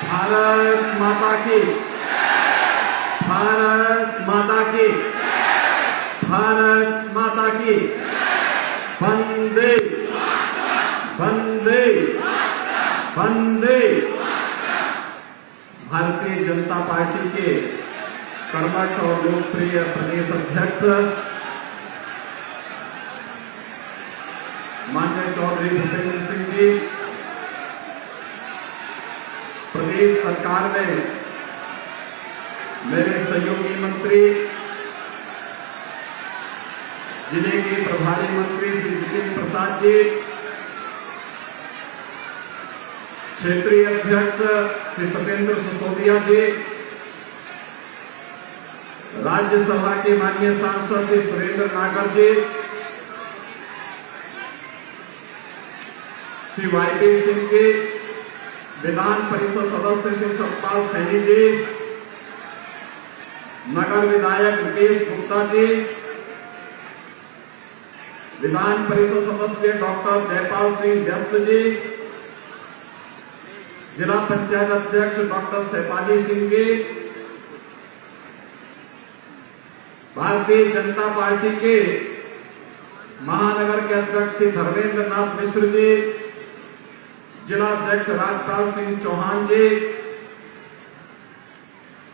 भारत माता की, भारत माता की, भारत माता की। वंदे वंदे वंदे। भारतीय जनता पार्टी के कर्मठ और लोकप्रिय प्रदेश अध्यक्ष माननीय चौधरी भूपेंद्र सिंह जी, प्रदेश सरकार में मेरे सहयोगी मंत्री, जिले के प्रभारी मंत्री श्री जितेंद्र प्रसाद जी, क्षेत्रीय अध्यक्ष श्री सत्येंद्र सिसोदिया जी, राज्यसभा के माननीय सांसद श्री सुरेंद्र नागर जी, श्री वाईपी सिंह जी, विधान परिषद सदस्य श्री सतपाल सैनी जी, नगर विधायक मुकेश गुप्ता जी, विधान परिषद सदस्य डॉक्टर जयपाल सिंह व्यस्त जी, जिला पंचायत अध्यक्ष डॉक्टर सहपाली सिंह जी, भारतीय जनता पार्टी के महानगर के अध्यक्ष श्री धर्मेंद्र नाथ मिश्र जी, जिला अध्यक्ष राजपाल सिंह चौहान जी,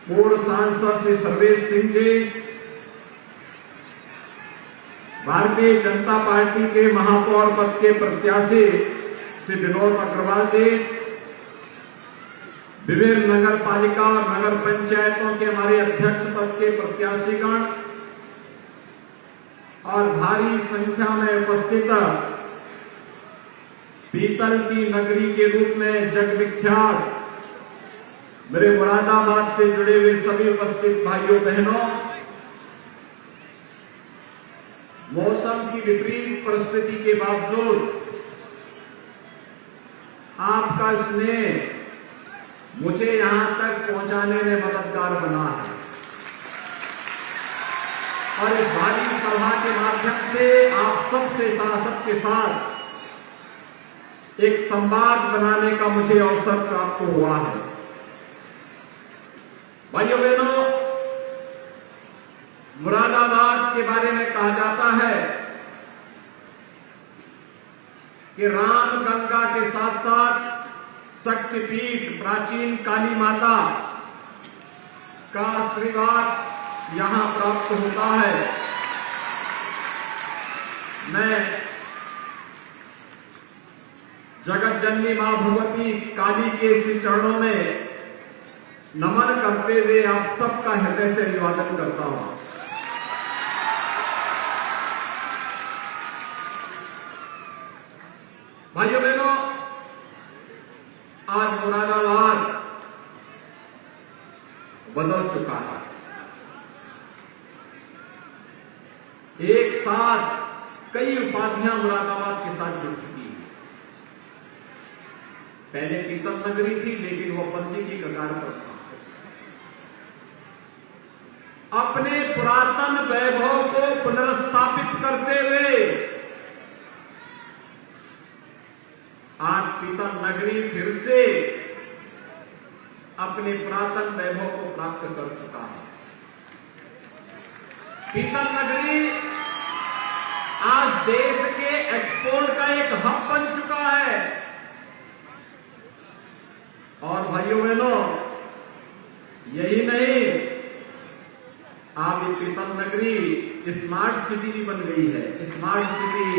पूर्व सांसद श्री सर्वेश सिंह जी, भारतीय जनता पार्टी के महापौर पद के प्रत्याशी श्री विनोद अग्रवाल जी, विभिन्न नगर पालिका और नगर पंचायतों के हमारे अध्यक्ष पद के प्रत्याशीगण और भारी संख्या में उपस्थित पीतल की नगरी के रूप में जगविख्यात मेरे मुरादाबाद से जुड़े हुए सभी उपस्थित भाइयों बहनों, मौसम की विपरीत परिस्थिति के बावजूद आपका स्नेह मुझे यहां तक पहुंचाने में मददगार बना है और इस भारी सभा के माध्यम से आप सबके साथ एक संवाद बनाने का मुझे अवसर प्राप्त हुआ है। भाइयों बहनों, मुरादाबाद के बारे में कहा जाता है कि राम गंगा के साथ साथ शक्तिपीठ प्राचीन काली माता का आशीर्वाद यहां प्राप्त होता है। मैं जगत जननी मां भगवती काली के श्री चरणों में नमन करते हुए आप सबका हृदय से अभिवादन करता हूं। भाइयों बहनों, आज मुरादाबाद बदल चुका है। एक साथ कई उपाधियां मुरादाबाद के साथ जुड़ चुकी हैं। पहले पीतल नगरी थी, लेकिन वह बंदी की कगार पर था। अपने पुरातन वैभव को पुनर्स्थापित करते हुए आज पीतल नगरी फिर से अपने पुरातन वैभव को प्राप्त कर चुका है। पीतल नगरी आज देश के एक्सपोर्ट का एक हब बन चुका है। और भाइयों बहनों, यही नहीं, आप ये पीतल नगरी स्मार्ट सिटी भी बन गई है। स्मार्ट सिटी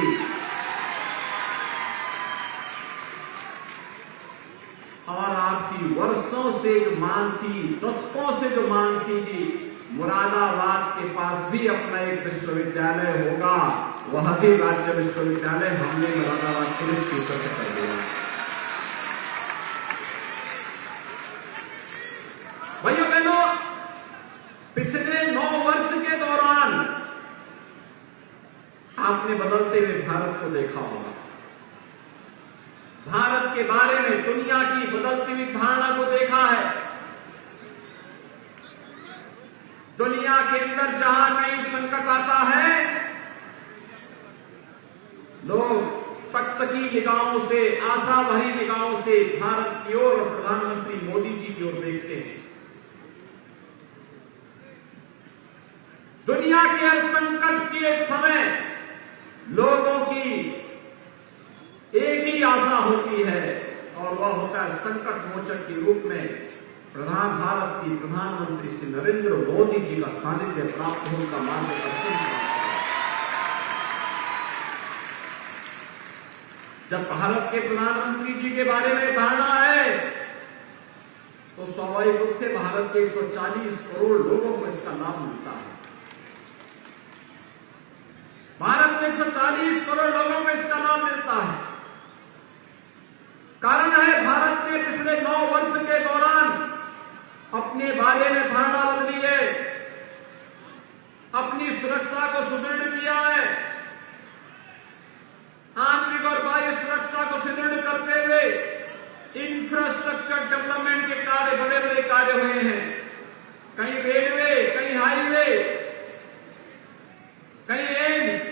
और आपकी वर्षों से जो मांग थी, दशकों से जो मांग थी कि मुरादाबाद के पास भी अपना एक विश्वविद्यालय होगा, वह भी राज्य विश्वविद्यालय हमने मुरादाबाद के लिए स्वीकृत कर दिया। भाइयों बहनों, पिछले 9 वर्ष के दौरान आपने बदलते हुए भारत को देखा होगा। भारत के बारे में दुनिया की बदलती हुई धारणा को देखा है। दुनिया के अंदर जहां कहीं संकट आता है, लोग टकटकी निगाहों से, आशा भरी निगाहों से भारत की ओर और प्रधानमंत्री मोदी जी की ओर देखते हैं। दुनिया के हर संकट के समय लोगों की एक ही आशा होती है और वह होता है संकट मोचक के रूप में भारत की प्रधानमंत्री श्री नरेंद्र मोदी जी का सानिध्य प्राप्त हो, उनका मार्गदर्शन प्राप्त हो। जब भारत के प्रधानमंत्री जी के बारे में धारणा है तो स्वाभाविक रूप से भारत के 140 करोड़ लोगों को इसका लाभ मिलता है। भारत के 140 करोड़ लोगों को इसका लाभ मिलता है। कारण है भारत ने पिछले 9 वर्ष के दौरान अपने बारे में धारणा बदली है, अपनी सुरक्षा को सुदृढ़ किया है, आंतरिक और बाह्य सुरक्षा को सुदृढ़ करते हुए इंफ्रास्ट्रक्चर डेवलपमेंट के कार्य, बड़े बड़े कार्य हुए हैं। कहीं रेलवे, कहीं हाईवे, कहीं एम्स,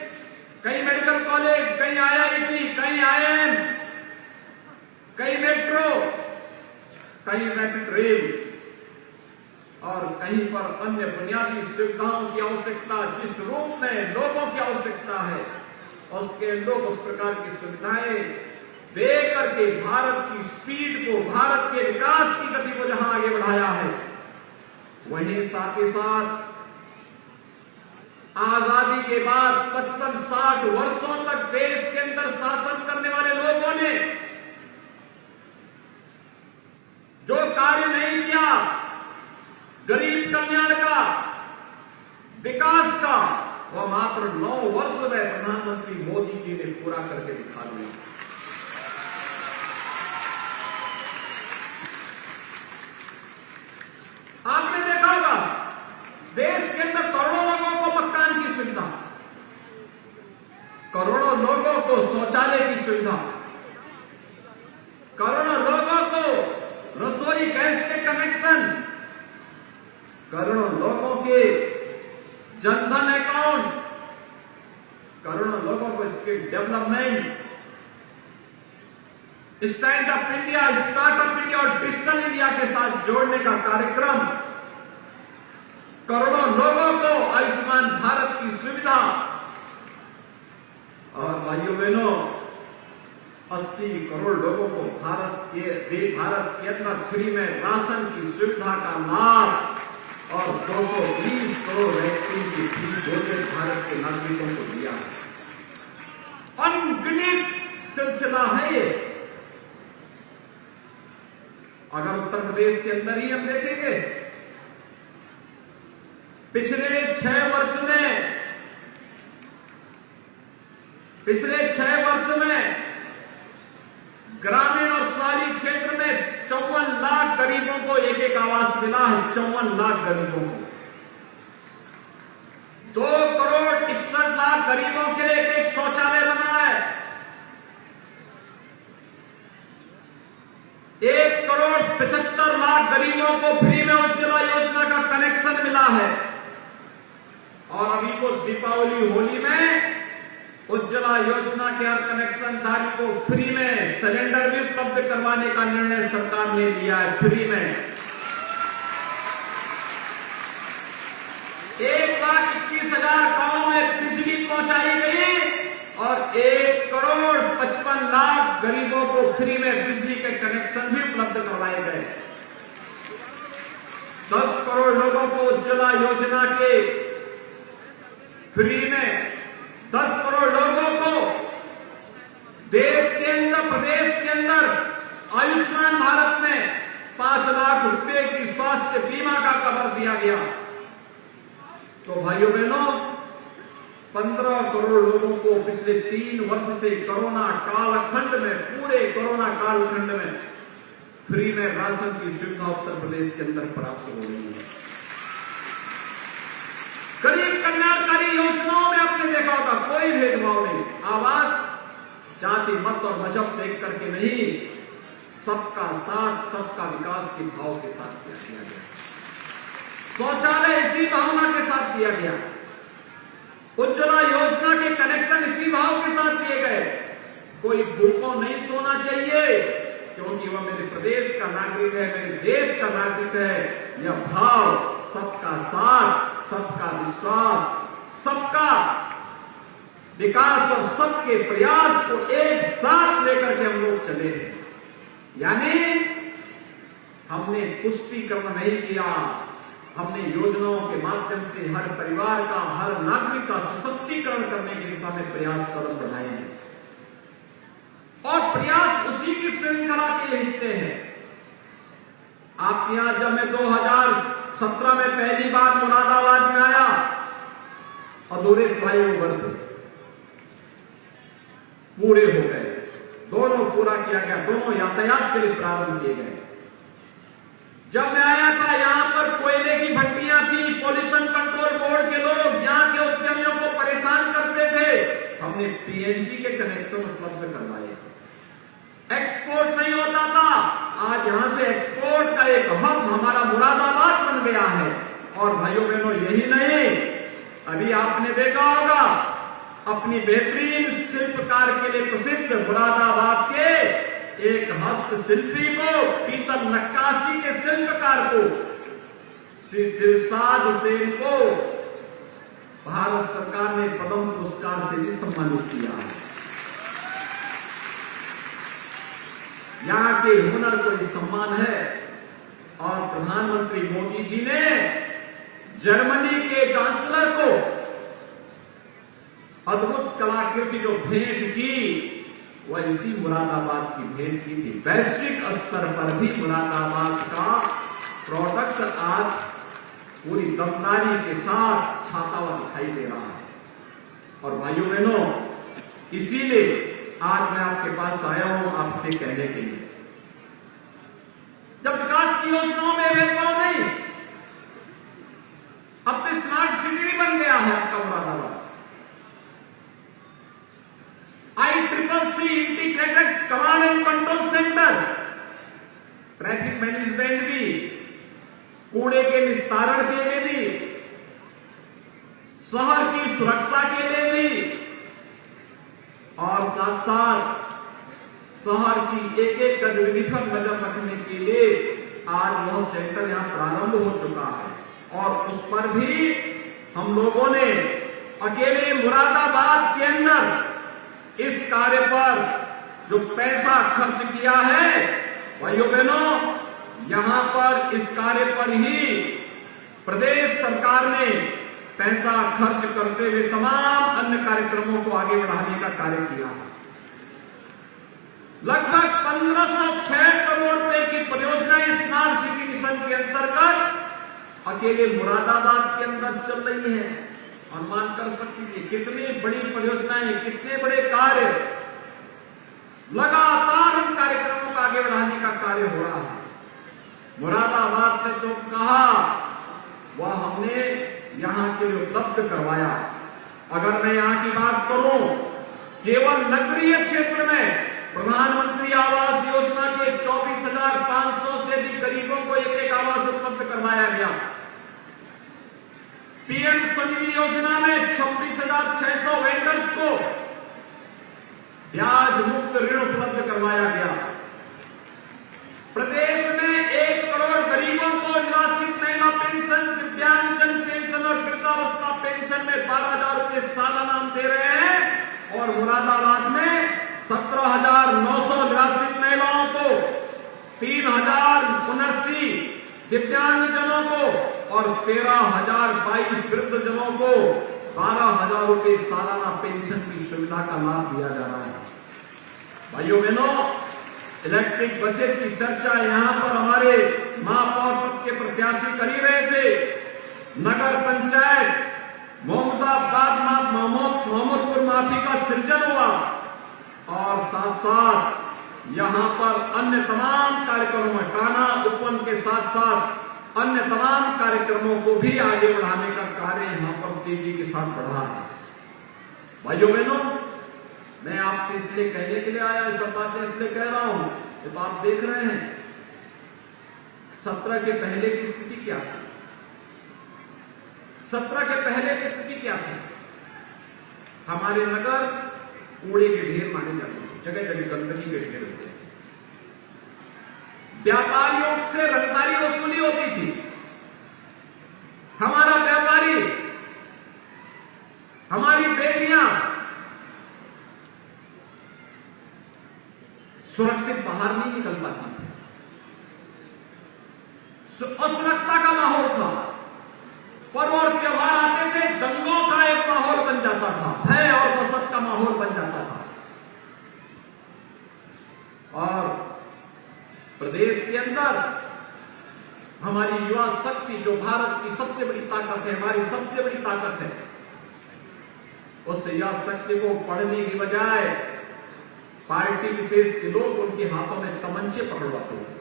कहीं मेडिकल कॉलेज, कहीं IIT, कहीं IIM, कहीं मेट्रो, कहीं रैपिड रेल और कहीं पर अन्य बुनियादी सुविधाओं की आवश्यकता, जिस रूप में लोगों की आवश्यकता है उसके लोग उस प्रकार की सुविधाएं दे करके भारत की स्पीड को, भारत के विकास की गति को जहां आगे बढ़ाया है, वहीं साथ ही साथ आजादी के बाद 55-60 वर्षों तक देश के अंदर शासन करने वाले लोगों ने जो कार्य नहीं किया, गरीब कल्याण का, विकास का, वह मात्र 9 वर्ष में प्रधानमंत्री मोदी जी ने पूरा करके दिखा दिया। आपने देखा होगा देश के अंदर करोड़ों लोगों को मकान की सुविधा, करोड़ों लोगों को शौचालय की सुविधा, करोड़ों लोगों को रसोई गैस के कनेक्शन, करोड़ों लोगों के जनधन अकाउंट, करोड़ों लोगों को skill development, stand up India, startup India और डिजिटल इंडिया के साथ जोड़ने का कार्यक्रम, करोड़ों लोगों को आयुष्मान भारत की सुविधा और भाइयों बहनों 80 करोड़ लोगों को भारत के अंदर फ्री में राशन की सुविधा का लाभ और 220 करोड़ वैक्सीन की फ्री डोजेज भारत के नागरिकों को दिया। अनगिनत सिलसिला है ये। अगर उत्तर प्रदेश के अंदर ही हम देखेंगे, पिछले 6 वर्ष में ग्रामीण और शहरी क्षेत्र में 54 लाख गरीबों को एक आवास मिला है। 54 लाख गरीबों को, 2 करोड़ 61 लाख गरीबों के लिए एक शौचालय बना है, 1 करोड़ 75 लाख गरीबों को फ्री में उज्ज्वला योजना का कनेक्शन मिला है और अभी को दीपावली होली में उज्ज्वला योजना के हर कनेक्शन धारी को फ्री में सिलेंडर भी उपलब्ध करवाने का निर्णय सरकार ने लिया है। फ्री में 1,21,000 गांवों में बिजली पहुंचाई गई और 1 करोड़ 55 लाख गरीबों को फ्री में बिजली के कनेक्शन भी उपलब्ध करवाए गए। 10 करोड़ लोगों को उज्ज्वला योजना के फ्री में, 10 करोड़ लोगों को देश के अंदर, प्रदेश के अंदर आयुष्मान भारत में 5 लाख रुपए की स्वास्थ्य बीमा का कवर दिया गया। तो भाइयों बहनों 15 करोड़ लोगों को पिछले 3 वर्ष से कोरोना कालखंड में, पूरे कोरोना कालखंड में फ्री में राशन की सुविधा उत्तर प्रदेश के अंदर प्राप्त हो रही है। गरीब कल्याणकारी योजनाओं में आपने देखा होगा कोई भेदभाव नहीं, आवास जाति मत और मजहब देख करके नहीं, सबका साथ सबका विकास के भाव के साथ किया गया। शौचालय इसी भावना के साथ किया गया, उज्ज्वला योजना के कनेक्शन इसी भाव के साथ दिए गए कोई भूखों नहीं सोना चाहिए, क्योंकि वह मेरे प्रदेश का नागरिक है, मेरे देश का नागरिक है। यह भाव, सबका साथ, सबका विश्वास, सबका विकास और सबके प्रयास को एक साथ लेकर के हम लोग चले हैं। यानी हमने तुष्टीकरण नहीं किया, हमने योजनाओं के माध्यम से हर परिवार का, हर नागरिक का सशक्तिकरण करने की दिशा में प्रयास कदम बढ़ाए हैं। और प्रयास उसी की श्रृंखला के हिस्से हैं। आपके यहां जब मैं 2017 में पहली बार मुरादाबाद में आया, अधूरे फ्लाईओवर थे, पूरे हो गए, दोनों पूरा किया गया, दोनों यातायात के लिए प्रारंभ किए गए। जब मैं आया था, यहां पर कोयले की भट्टियां थी, पॉल्यूशन कंट्रोल बोर्ड के लोग यहां के उद्यमियों को परेशान करते थे। हमने पीएनजी के कनेक्शन उपलब्ध करवाए। एक्सपोर्ट नहीं होता था, आज यहां से एक्सपोर्ट का एक हब हमारा मुरादाबाद बन गया है। और भाइयों बहनों, यही नहीं, अभी आपने देखा होगा अपनी बेहतरीन शिल्पकार के लिए प्रसिद्ध मुरादाबाद के एक हस्तशिल्पी को, पीतल नक्काशी के शिल्पकार को, श्री दिलशाद हुसैन को भारत सरकार ने पद्म पुरस्कार से भी सम्मानित किया है। यहां के हुनर को भी सम्मान है। और प्रधानमंत्री मोदी जी ने जर्मनी के चांसलर को अद्भुत कलाकृति जो भेंट की, वह इसी मुरादाबाद की भेंट की थी। वैश्विक स्तर पर भी मुरादाबाद का प्रोडक्ट आज पूरी दमदारी के साथ छाता हुआ दिखाई दे रहा है। और भाइयों बहनों, इसीलिए आज मैं आपके पास आया हूं आपसे कहने के लिए, जब विकास की योजनाओं में भेदभाव नहीं, अब तो स्मार्ट सिटी भी बन गया है आपका Moradabad. ICCC integrated command and control centre, traffic management भी, कूड़े के निस्तारण के लिए भी, शहर की सुरक्षा के लिए भी, और साथ साथ शहर की एक एक गतिविधि पर नजर रखने के लिए आज वह सेंटर यहां प्रारंभ हो चुका है। और उस पर भी हम लोगों ने अकेले मुरादाबाद के अंदर इस कार्य पर जो पैसा खर्च किया है, भाइयों बहनों, यहां पर इस कार्य पर ही प्रदेश सरकार ने पैसा खर्च करते हुए तमाम अन्य कार्यक्रमों को आगे बढ़ाने का कार्य किया है। लगभग 1506 करोड़ रुपए की परियोजनाएं स्मार्ट सिटी मिशन के अंतर्गत अकेले मुरादाबाद के अंदर चल रही है। अनुमान कर सकती थी कितनी बड़ी परियोजनाएं, कितने बड़े कार्य, लगातार इन कार्यक्रमों को आगे बढ़ाने का कार्य हो रहा है। मुरादाबाद ने जो कहा वह हमने यहां के लिए उपलब्ध करवाया। अगर मैं यहां की बात करूं, केवल नगरीय क्षेत्र में प्रधानमंत्री आवास योजना के 24,500 से भी गरीबों को एक एक आवास उपलब्ध करवाया गया। पीएम स्वनिधि योजना में 26,600 वेंडर्स को ब्याज मुक्त ऋण उपलब्ध करवाया गया। प्रदेश में 1 करोड़ गरीबों को निराश्रित महिला पेंशन, दिव्यांगजन पेंशन और वृद्धावस्था पेंशन में 12,000 रुपये सालाना हम दे रहे हैं। और मुरादाबाद में 17,900 निराश्रित महिलाओं को, 3,079 दिव्यांगजनों को और 13,022 वृद्धजनों को 12,000 रुपये सालाना पेंशन की सुविधा का लाभ दिया जा रहा है। भाइयों बहनों, इलेक्ट्रिक बसेज की चर्चा यहां पर हमारे महापौर पद के प्रत्याशी कर ही रहे थे। नगर पंचायत मोहम्मदाबाद मोहम्मदपुर माफी का सृजन हुआ और साथ साथ यहां पर अन्य तमाम कार्यक्रमों में कान्हा उपवन के साथ साथ अन्य तमाम कार्यक्रमों को भी आगे बढ़ाने का कार्य यहां पर तेजी के साथ बढ़ा है। भाइयों बहनों, मैं आपसे इसलिए कहने के लिए आया, ये सब बातें इसलिए कह रहा हूं, ये तो आप देख रहे हैं 17 के पहले की स्थिति क्या थी। 17 के पहले की स्थिति क्या थी? हमारे नगर कूड़े के ढेर माने जाते थे, जगह जगह गंदगी के ढेर होते थे। व्यापारियों से रंगदारी वसूली होती थी। हमारा व्यापारी, हमारी बेटियां सुरक्षित बाहर नहीं निकल पाती थी। असुरक्षा का माहौल था। पर्व और त्योहार आते थे, दंगों का एक माहौल बन जाता था, भय और दहशत का माहौल बन जाता था। और प्रदेश के अंदर हमारी युवा शक्ति, जो भारत की सबसे बड़ी ताकत है, हमारी सबसे बड़ी ताकत है, उस युवा शक्ति को पढ़ने की बजाय पार्टी विशेष के लोग उनके हाथों में तमंचे पकड़वाते हैं।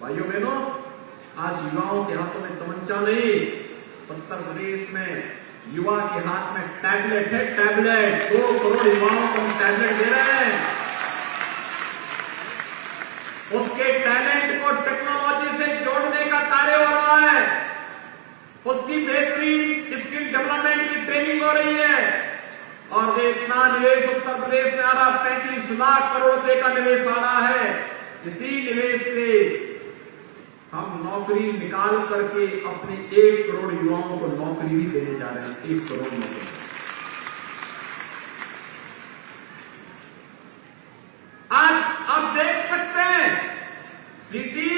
भाइयों बहनों, आज युवाओं के हाथों में तमंचा नहीं, उत्तर प्रदेश में युवा के हाथ में टैबलेट है। टैबलेट 2 करोड़ युवाओं को हम टैबलेट दे रहे हैं। उसके टैलेंट को टेक्नोलॉजी से जोड़ने का कार्य हो रहा है। उसकी बेहतरीन स्किल डेवलपमेंट की ट्रेनिंग हो रही है। और इतना निवेश उत्तर प्रदेश में आ रहा, 35 लाख करोड़ रुपए का निवेश आ रहा है। इसी निवेश से हम नौकरी निकाल करके अपने 1 करोड़ युवाओं को नौकरी भी देने जा रहे हैं। 1 करोड़ नौकरी। आज आप देख सकते हैं, सिटी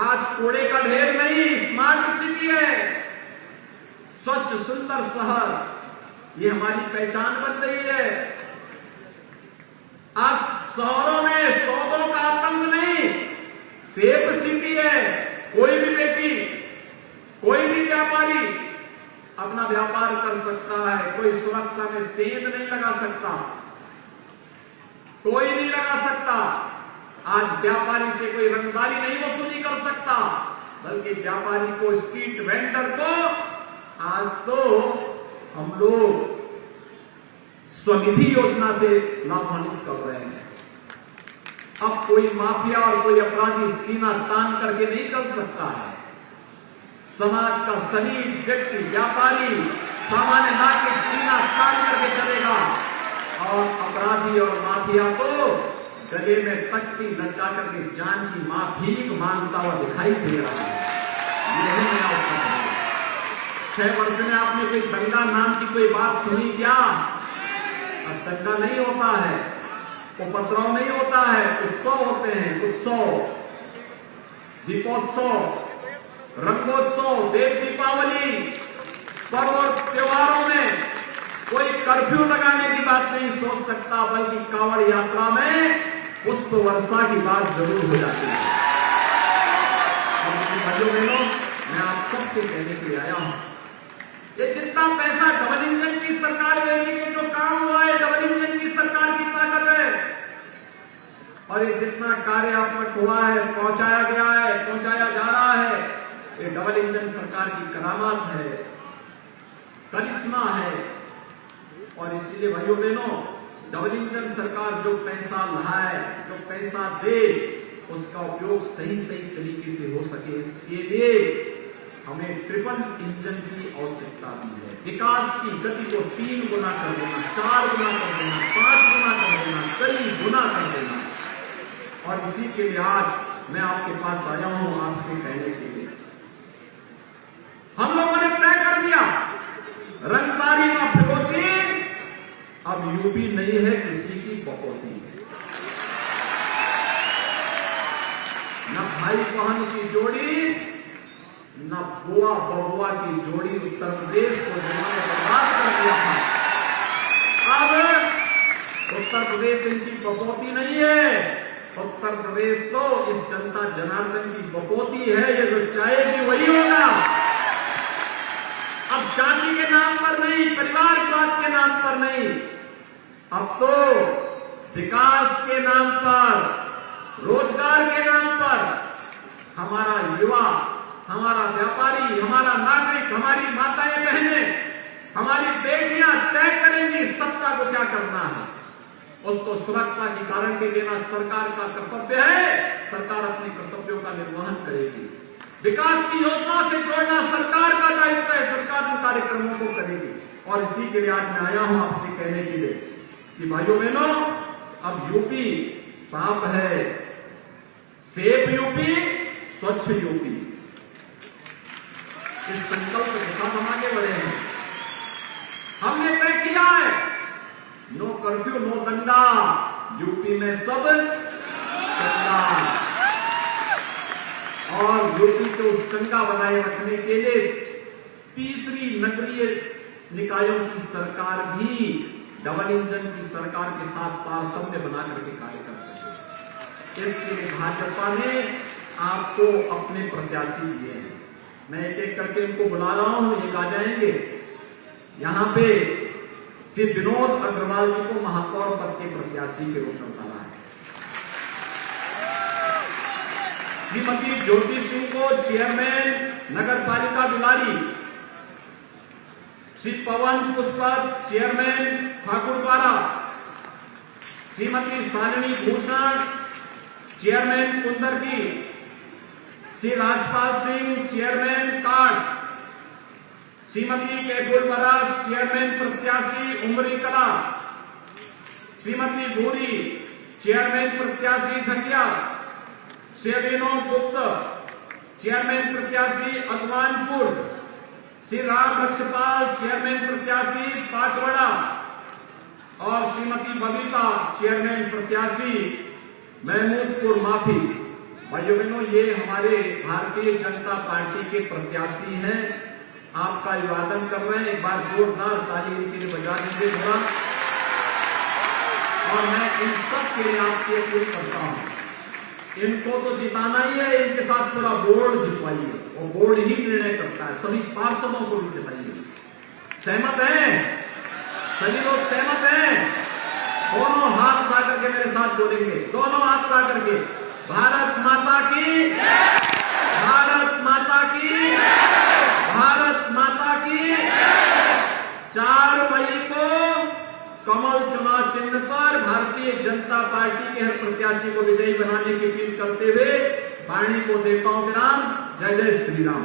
आज कूड़े का ढेर नहीं, स्मार्ट सिटी है। स्वच्छ सुंदर शहर, ये हमारी पहचान बन रही है। आज शहरों में सौदों का आतंक नहीं, सेफ सिटी है। कोई भी बेटी, कोई भी व्यापारी अपना व्यापार कर सकता है। कोई सुरक्षा में सेंध नहीं लगा सकता, कोई नहीं लगा सकता। आज व्यापारी से कोई रंगदारी नहीं वसूली कर सकता, बल्कि व्यापारी को, स्ट्रीट वेंडर को आज तो हम लोग स्वनिधि योजना से लाभान्वित कर रहे हैं। अब कोई माफिया और कोई अपराधी सीना तान करके नहीं चल सकता है। समाज का शरीफ व्यक्ति, व्यापारी सामान्य नागरिक सीना तान करके चलेगा, और अपराधी और माफिया को गले में तख्ती लटका करके जान की भीख मांगता हुआ दिखाई दे रहा है। यही नया उत्तर है। 6 वर्ष में आपने कोई दंगा नाम की कोई बात सुनी क्या? अब दंगा नहीं होता है, उपद्रव नहीं होता है, उत्सव होते हैं। उत्सव, दीपोत्सव, रंगोत्सव, देव दीपावली, पर्व और त्योहारों में कोई कर्फ्यू लगाने की बात नहीं सोच सकता, बल्कि कांवड़ यात्रा में पुष्प वर्षा की बात जरूर हो जाती है। भाइयों बहनों, मैं आप सबसे कहने के लिए आया हूं, ये जितना पैसा डबल इंजन की सरकार देगी, तो जो काम हुआ है डबल इंजन की सरकार की ताकत है। और ये जितना कार्यात्मक हुआ है, पहुंचाया गया है, पहुंचाया जा रहा है, ये डबल इंजन सरकार की करामात है, करिश्मा है। और इसलिए भाइयों बहनों, डबल इंजन सरकार जो पैसा लाए, जो पैसा दे, उसका उपयोग सही तरीके से हो सके, इसके लिए हमें ट्रिपल इंजन की आवश्यकता भी है। विकास की गति को 3 गुना कर देना, 4 गुना कर देना, 5 गुना कर देना, कई गुना कर देना। और इसी के लिए आज मैं आपके पास आया हूं, आपसे कहने के लिए हम लोगों ने तय कर दिया, रंगदारी न फिरौती अब यूपी नहीं है, किसी की बकौती है। न भाई बहन की जोड़ी, न बुआ बबुआ की जोड़ी उत्तर प्रदेश को जिन्होंने बर्बाद कर दिया था, अब उत्तर प्रदेश इनकी बकौती नहीं है। उत्तर प्रदेश तो इस जनता जनार्दन की बकौती है। ये जो चाहेगी वही होगा। अब जाति के नाम पर नहीं, परिवारवाद के नाम पर नहीं, अब तो विकास के नाम पर, रोजगार के नाम पर हमारा युवा, हमारा व्यापारी, हमारा नागरिक, हमारी माताएं बहनें, हमारी बेटियां तय करेंगी सत्ता को क्या करना है। उसको सुरक्षा की गारंटी देना सरकार का कर्तव्य है। सरकार अपने कर्तव्यों का निर्वहन करेगी। विकास की योजना से जोड़ना सरकार का दायित्व है। सरकार उन कार्यक्रमों को करेगी और इसी के लिए आज मैं आया हूं आपसे कहने के लिए कि भाइयों बहनों, अब यूपी साफ है, सेफ यूपी, स्वच्छ यूपी, इस संकल्प के साथ हम आगे बढ़े हैं। हमने तय किया है, नो कर्फ्यू नो दंगा, यूपी में सब चंगा। और यूपी को उस चंगा बनाए रखने के लिए तीसरी नगरीय निकायों की सरकार भी डबल इंजन की सरकार के साथ तारतम्य बना करके कार्य कर सके। इसके लिए भाजपा ने आपको अपने प्रत्याशी दिए हैं। मैं एक एक करके इनको बुला रहा हूं, ये आ जाएंगे। यहां पे श्री विनोद अग्रवाल जी को महापौर पद के प्रत्याशी के रूप में उतारा है। श्रीमती ज्योति सिंह को चेयरमैन नगर पालिका Bilari, Shri Pawan Pushpak chairman Thakurpara, Shrimati Shalini Bhushan chairman Kundarki, Shri Rajpal Singh chairman काट, श्रीमती कैफुल बरास चेयरमैन प्रत्याशी उमरी कला, श्रीमती भूरी चेयरमैन प्रत्याशी धकिया, श्री विनोद गुप्ता चेयरमैन प्रत्याशी अगवानपुर, श्री राम लक्ष्यपाल चेयरमैन प्रत्याशी पाटवड़ा और श्रीमती बबीता चेयरमैन प्रत्याशी महमूदपुर माफी। भाइयों बहनों, ये हमारे भारतीय जनता पार्टी के प्रत्याशी हैं। आपका अभिवादन कर रहे हैं, एक बार जोरदार ताली इनके लिए बजा दीजिए जरा। और मैं इन सब के लिए आपकी अपील करता हूं, इनको तो जिताना ही है, इनके साथ पूरा बोर्ड जितवाइए और बोर्ड ही निर्णय करता है। सभी पार्षदों को भी जिताइए। सहमत हैं? सभी लोग सहमत हैं? दोनों हाथ उठा करके मेरे साथ बोलेंगे, दोनों हाथ उठा करके, भारत माता की, भारत माता की, भारत माता की। 4 मई को कमल चुनाव चिन्ह पर भारतीय जनता पार्टी के हर प्रत्याशी को विजयी बनाने की अपील करते हुए वाणी को देवताओं के नाम जय जय श्री राम।